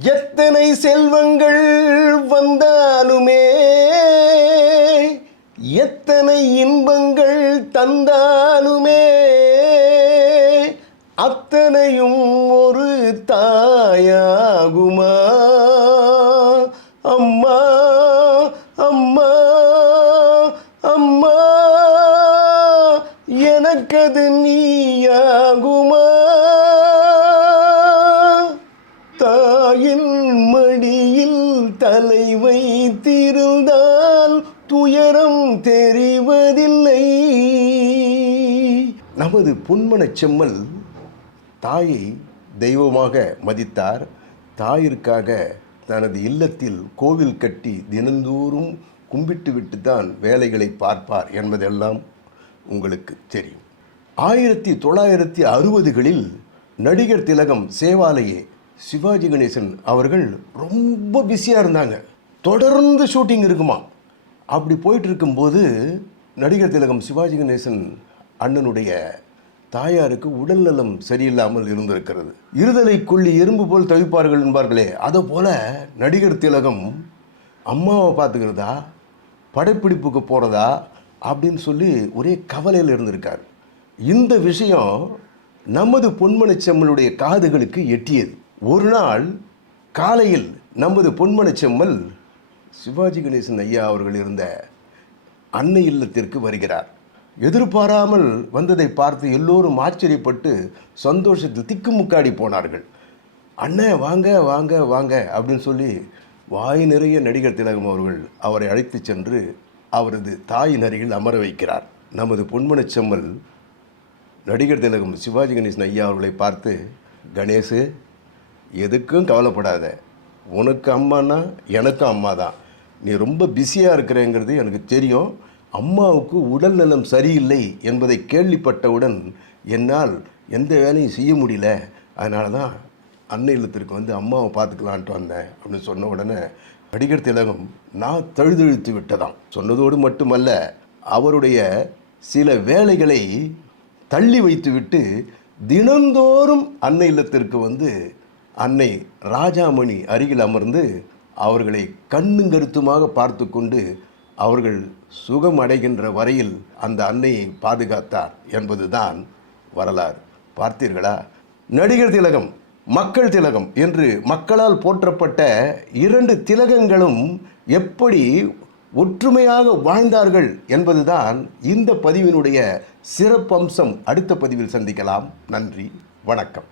எத்தனை செல்வங்கள் வந்தாலுமே எத்தனை இன்பங்கள் தந்தாலுமே அத்தனையும் ஒரு தாயாகுமா? அம்மா அம்மா அம்மா எனக்கது நீயாகுமா? வைத்திருந்தால் துயரம் தெரிவதில்லை. நமது பொன்மனச் செம்மல் தாயை தெய்வமாக மதித்தார். தாயிற்காக தனது இல்லத்தில் கோவில் கட்டி தினந்தோறும் கும்பிட்டு விட்டு தான் வேலைகளை பார்ப்பார் என்பதெல்லாம் உங்களுக்கு தெரியும். ஆயிரத்தி தொள்ளாயிரத்தி அறுபதுகளில் நடிகர் திலகம் சேவாலயே சிவாஜி கணேசன் அவர்கள் ரொம்ப பிஸியாக இருந்தாங்க. தொடர்ந்து ஷூட்டிங் இருக்குமா? அப்படி போயிட்டு இருக்கும்போது நடிகர் திலகம் சிவாஜி கணேசன் அண்ணனுடைய தாயாருக்கு உடல்நலம் சரியில்லாமல் இருந்திருக்கிறது. இருதலை கொள்ளி எறும்பு போல் தவிப்பார்கள் என்பார்களே அதை போல் நடிகர் திலகம் அம்மாவை பார்த்துக்கிறதா? படப்பிடிப்புக்கு போகிறதா அப்படின்னு சொல்லி ஒரே கவலையில் இருந்திருக்கார். இந்த விஷயம் நமது பொன்மனச்செம்மலுடைய காதுகளுக்கு எட்டியது. ஒரு நாள் காலையில் நமது பொன்மனச்செம்மல் சிவாஜி கணேசன் ஐயா அவர்கள் இருந்த அன்னை இல்லத்திற்கு வருகிறார். எதிர்பாராமல் வந்ததை பார்த்து எல்லோரும் ஆச்சரியப்பட்டு சந்தோஷத்தில் திக்குமுக்காடி போனார்கள். அண்ணே வாங்க வாங்க வாங்க அப்படின்னு சொல்லி வாய் நிறைய நடிகர் திலகம் அவர்கள் அவரை அழைத்து சென்று அவரது தாயின் அருகில் அமர வைக்கிறார். நமது பொன்மனச் செம்மல் நடிகர் திலகம் சிவாஜி கணேசன் ஐயா அவர்களை பார்த்து கணேசு எதுக்கும் கவலைப்படாத. உனக்கு அம்மானா எனக்கும் அம்மா தான் நீ ரொம்ப பிஸியாக இருக்கிறேங்கிறது எனக்கு தெரியும். அம்மாவுக்கு உடல் நலம் சரியில்லை என்பதை கேள்விப்பட்டவுடன் என்னால் எந்த வேலையும் செய்ய முடியல. அதனால தான் அன்னை இல்லத்திற்கு வந்து அம்மாவை பார்த்துக்கலான்ட்டு வந்தேன் அப்படின்னு சொன்ன உடனே நடிகர் திலகம் நான் தழுதழுத்து விட்டதாம். சொன்னதோடு மட்டுமல்ல அவருடைய சில வேலைகளை தள்ளி வைத்துவிட்டு தினந்தோறும் அன்னை இல்லத்திற்கு வந்து அன்னை ராஜாமணி அருகில் அமர்ந்து அவர்களை கண்ணும் கருத்துமாக பார்த்து கொண்டு அவர்கள் சுகம் அடைகின்ற வரையில் அந்த அன்னையை பாதுகாத்தார் என்பதுதான் வரலாறு. பார்த்தீர்களா? நடிகர் திலகம் மக்கள் திலகம் என்று மக்களால் போற்றப்பட்ட இரண்டு திலகங்களும் எப்படி ஒற்றுமையாக வாழ்ந்தார்கள் என்பதுதான் இந்த பதிவினுடைய சிறப்பம்சம். அடுத்த பதிவில் சந்திக்கலாம். நன்றி வணக்கம்.